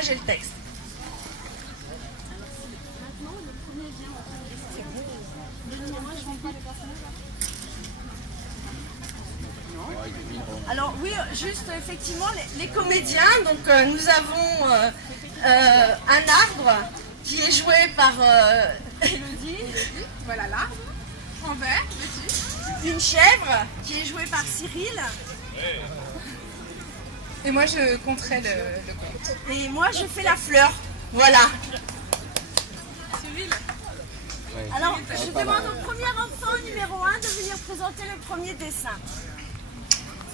l'image et le texte. Alors oui, juste effectivement, les comédiens, donc nous avons un arbre qui est joué par Elodie, voilà l'arbre, en vert, une chèvre qui est jouée par Cyril. Et moi, je compterai le compte. Et moi, je fais la fleur, voilà. Cyril. Alors, je demande au premier enfant numéro 1 de venir présenter le premier dessin.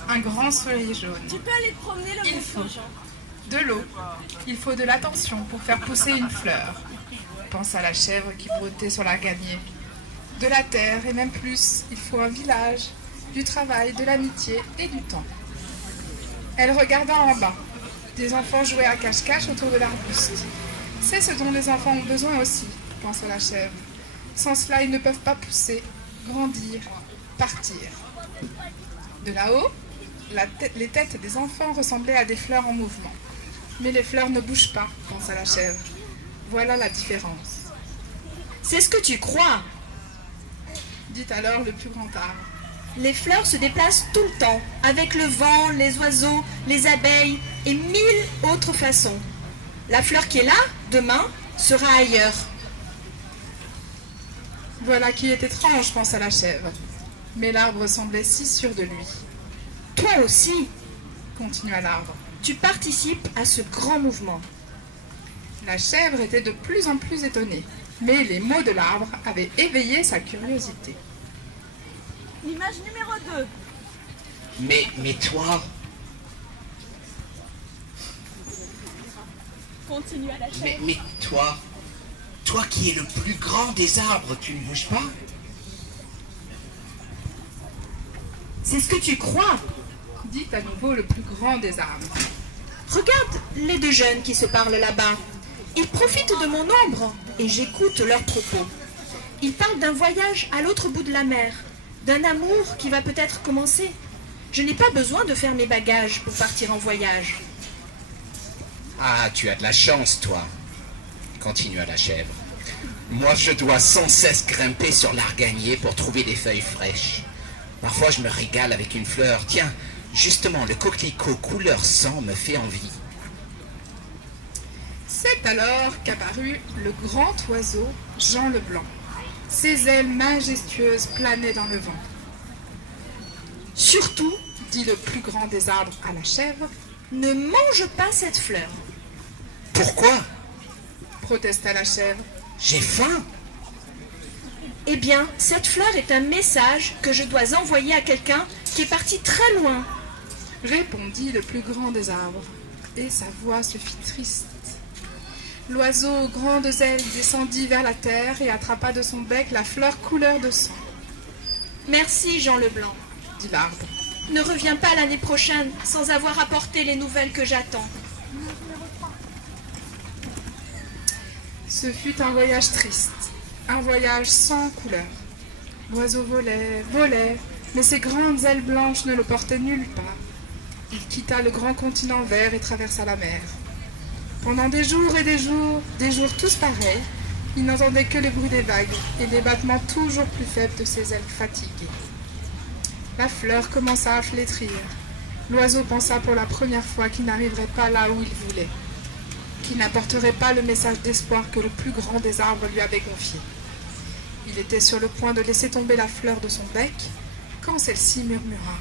Un grand soleil jaune. Tu peux aller te promener le Il bouchon, faut Jean. de l'eau. Il faut de l'attention pour faire pousser une fleur. Pense à la chèvre qui broutait sur l'arganier. De la terre et même plus, il faut un village, du travail, de l'amitié et du temps. Elle regarda en bas. Des enfants jouaient à cache-cache autour de l'arbuste. C'est ce dont les enfants ont besoin aussi, pensa la chèvre. Sans cela, ils ne peuvent pas pousser, grandir, partir. De là-haut, les têtes des enfants ressemblaient à des fleurs en mouvement. Mais les fleurs ne bougent pas, pensa la chèvre. Voilà la différence. C'est ce que tu crois. Dit alors le plus grand arbre. Les fleurs se déplacent tout le temps, avec le vent, les oiseaux, les abeilles et 1000 autres façons. La fleur qui est là, demain, sera ailleurs. Voilà qui est étrange, pensa la chèvre. Mais l'arbre semblait si sûr de lui. Toi aussi, Continua l'arbre. tu participes à ce grand mouvement. La chèvre était de plus en plus étonnée, mais les mots de l'arbre avaient éveillé sa curiosité. Image numéro 2. Mais toi, Continue à la chaîne. mais toi qui es le plus grand des arbres, tu ne bouges pas? C'est ce que tu crois. Dit à nouveau le plus grand des arbres. Regarde les deux jeunes qui se parlent là-bas. Ils profitent de mon ombre et j'écoute leurs propos. Ils parlent d'un voyage à l'autre bout de la mer, d'un amour qui va peut-être commencer. Je n'ai pas besoin de faire mes bagages pour partir en voyage. Ah, tu as de la chance, toi, continua la chèvre. Moi, je dois sans cesse grimper sur l'arganier pour trouver des feuilles fraîches. Parfois, je me régale avec une fleur. Tiens, justement, le coquelicot couleur sang me fait envie. C'est alors qu'apparut le grand oiseau Jean Leblanc. Ses ailes majestueuses planaient dans le vent. Surtout, Dit le plus grand des arbres à la chèvre. ne mange pas cette fleur. Pourquoi? Protesta la chèvre. J'ai faim. Eh bien, cette fleur est un message que je dois envoyer à quelqu'un qui est parti très loin. Répondit le plus grand des arbres. Et sa voix se fit triste. L'oiseau aux grandes ailes descendit vers la terre et attrapa de son bec la fleur couleur de sang. Merci, Jean Leblanc. Dit l'arbre. Ne reviens pas l'année prochaine sans avoir apporté les nouvelles que j'attends. Ce fut un voyage triste, un voyage sans couleur. L'oiseau volait, volait, mais ses grandes ailes blanches ne le portaient nulle part. Il quitta le grand continent vert et traversa la mer. Pendant des jours et des jours tous pareils, il n'entendait que le bruit des vagues et les battements toujours plus faibles de ses ailes fatiguées. La fleur commença à flétrir. L'oiseau pensa pour la première fois qu'il n'arriverait pas là où il voulait, qu'il n'apporterait pas le message d'espoir que le plus grand des arbres lui avait confié. Il était sur le point de laisser tomber la fleur de son bec, quand celle-ci murmura.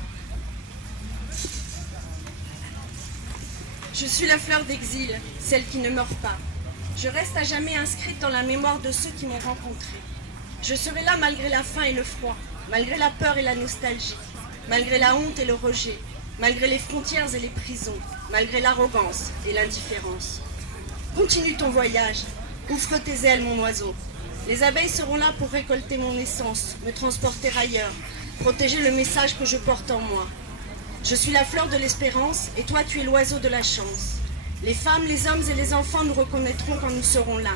Je suis la fleur d'exil, celle qui ne meurt pas. Je reste à jamais inscrite dans la mémoire de ceux qui m'ont rencontrée. Je serai là malgré la faim et le froid, malgré la peur et la nostalgie, malgré la honte et le rejet, malgré les frontières et les prisons, malgré l'arrogance et l'indifférence. Continue ton voyage, ouvre tes ailes, mon oiseau. Les abeilles seront là pour récolter mon essence, me transporter ailleurs, protéger le message que je porte en moi. Je suis la fleur de l'espérance et toi tu es l'oiseau de la chance. Les femmes, les hommes et les enfants nous reconnaîtront quand nous serons là.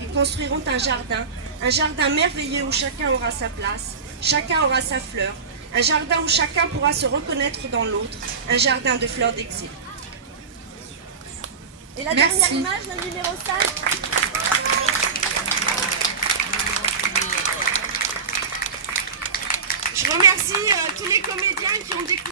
Ils construiront un jardin merveilleux où chacun aura sa place, chacun aura sa fleur, un jardin où chacun pourra se reconnaître dans l'autre, un jardin de fleurs d'exil. Et la Merci. dernière image, la numéro 5. Je remercie tous les comédiens qui ont découvert